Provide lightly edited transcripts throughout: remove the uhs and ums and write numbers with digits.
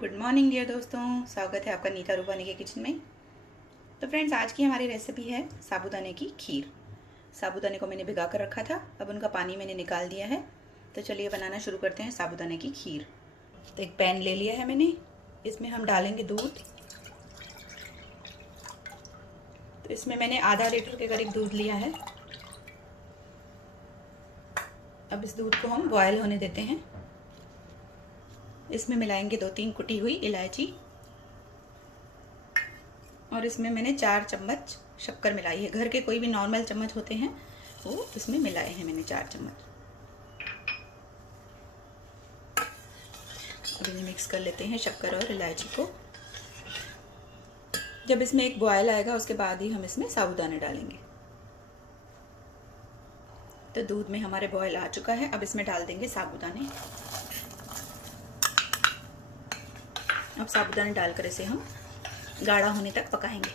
Good morning dear दोस्तों, स्वागत है आपका नीता रूपानी के किचन में। तो फ्रेंड्स, आज की हमारी रेसिपी है साबूदाने की खीर। साबूदाने को मैंने भिगा कर रखा था, अब उनका पानी मैंने निकाल दिया है। तो चलिए बनाना शुरू करते हैं साबूदाने की खीर। तो एक पैन ले लिया है मैंने, इसमें हम डालेंगे दूध। तो इसमें मैंने आधा लीटर के करीब दूध लिया है। अब इस दूध को हम बॉयल होने देते हैं। इसमें मिलाएंगे 2-3 कुटी हुई इलायची और इसमें मैंने 4 चम्मच शक्कर मिलाई है। घर के कोई भी नॉर्मल चम्मच होते हैं वो इसमें मिलाए हैं मैंने 4 चम्मच। अब इन्हें मिक्स कर लेते हैं शक्कर और इलायची को। जब इसमें एक बॉयल आएगा उसके बाद ही हम इसमें साबूदाने डालेंगे। तो दूध में हमारे बॉयल आ चुका है, अब इसमें डाल देंगे साबूदाने। अब साबूदाने डालकर इसे हम गाढ़ा होने तक पकाएंगे।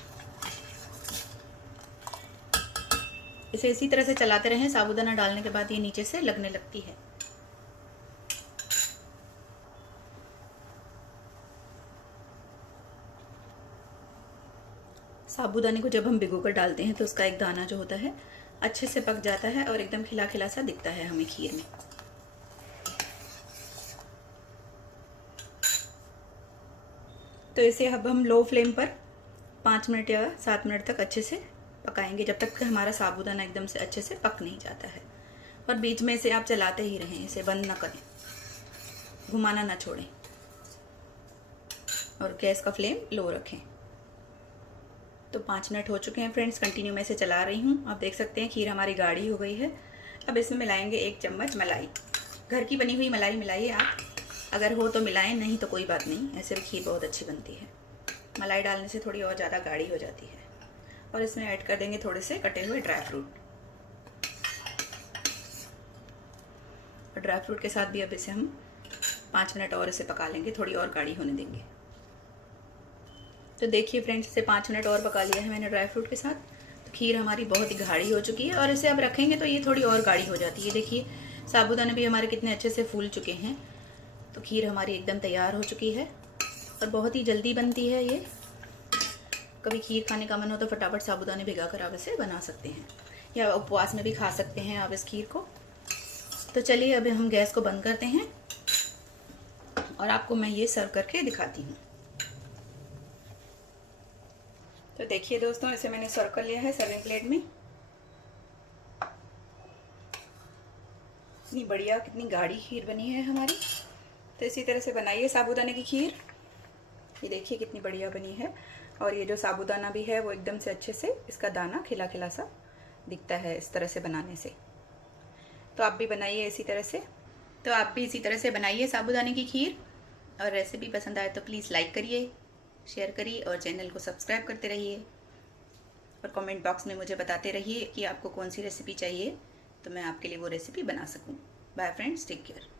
इसे इसी तरह से चलाते रहें। साबूदाना डालने के बाद ये नीचे से लगने लगती है। साबूदाने को जब हम भिगोकर डालते हैं तो उसका एक दाना जो होता है अच्छे से पक जाता है और एकदम खिला खिला सा दिखता है हमें खीर में। तो इसे अब हम लो फ्लेम पर 5 मिनट या 7 मिनट तक अच्छे से पकाएंगे, जब तक कि हमारा साबूदाना एकदम से अच्छे से पक नहीं जाता है। और बीच में इसे आप चलाते ही रहें, इसे बंद ना करें, घुमाना ना छोड़ें और गैस का फ्लेम लो रखें। तो 5 मिनट हो चुके हैं फ्रेंड्स, कंटिन्यू मैं इसे चला रही हूँ। आप देख सकते हैं खीर हमारी गाढ़ी हो गई है। अब इसमें मिलाएंगे 1 चम्मच मलाई। घर की बनी हुई मलाई मिलाइए आप, अगर हो तो मिलाएं, नहीं तो कोई बात नहीं, ऐसे भी खीर बहुत अच्छी बनती है। मलाई डालने से थोड़ी और ज़्यादा गाढ़ी हो जाती है। और इसमें ऐड कर देंगे थोड़े से कटे हुए ड्राई फ्रूट। और ड्राई फ्रूट के साथ भी अब इसे हम 5 मिनट और इसे पका लेंगे, थोड़ी और गाढ़ी होने देंगे। तो देखिए फ्रेंड्स, इसे 5 मिनट और पका लिया है मैंने ड्राई फ्रूट के साथ। तो खीर हमारी बहुत ही गाढ़ी हो चुकी है और इसे अब रखेंगे तो ये थोड़ी और गाढ़ी हो जाती है। देखिए साबूदाने भी हमारे कितने अच्छे से फूल चुके हैं। तो खीर हमारी एकदम तैयार हो चुकी है और बहुत ही जल्दी बनती है ये। कभी खीर खाने का मन हो तो फटाफट साबूदाने भिगा कर आप इसे बना सकते हैं, या उपवास में भी खा सकते हैं आप इस खीर को। तो चलिए अभी हम गैस को बंद करते हैं और आपको मैं ये सर्व करके दिखाती हूँ। तो देखिए दोस्तों, इसे मैंने सर्व कर लिया है सर्विंग प्लेट में। कितनी बढ़िया, कितनी गाढ़ी खीर बनी है हमारी। तो इसी तरह से बनाइए साबूदाने की खीर। ये देखिए कितनी बढ़िया बनी है। और ये जो साबूदाना भी है वो एकदम से अच्छे से इसका दाना खिला खिला सा दिखता है इस तरह से बनाने से। तो आप भी बनाइए इसी तरह से। तो आप भी इसी तरह से बनाइए साबूदाने की खीर। और रेसिपी पसंद आए तो प्लीज़ लाइक करिए, शेयर करिए और चैनल को सब्सक्राइब करते रहिए। और कमेंट बॉक्स में मुझे बताते रहिए कि आपको कौन सी रेसिपी चाहिए, तो मैं आपके लिए वो रेसिपी बना सकूँ। Bye friends, take care.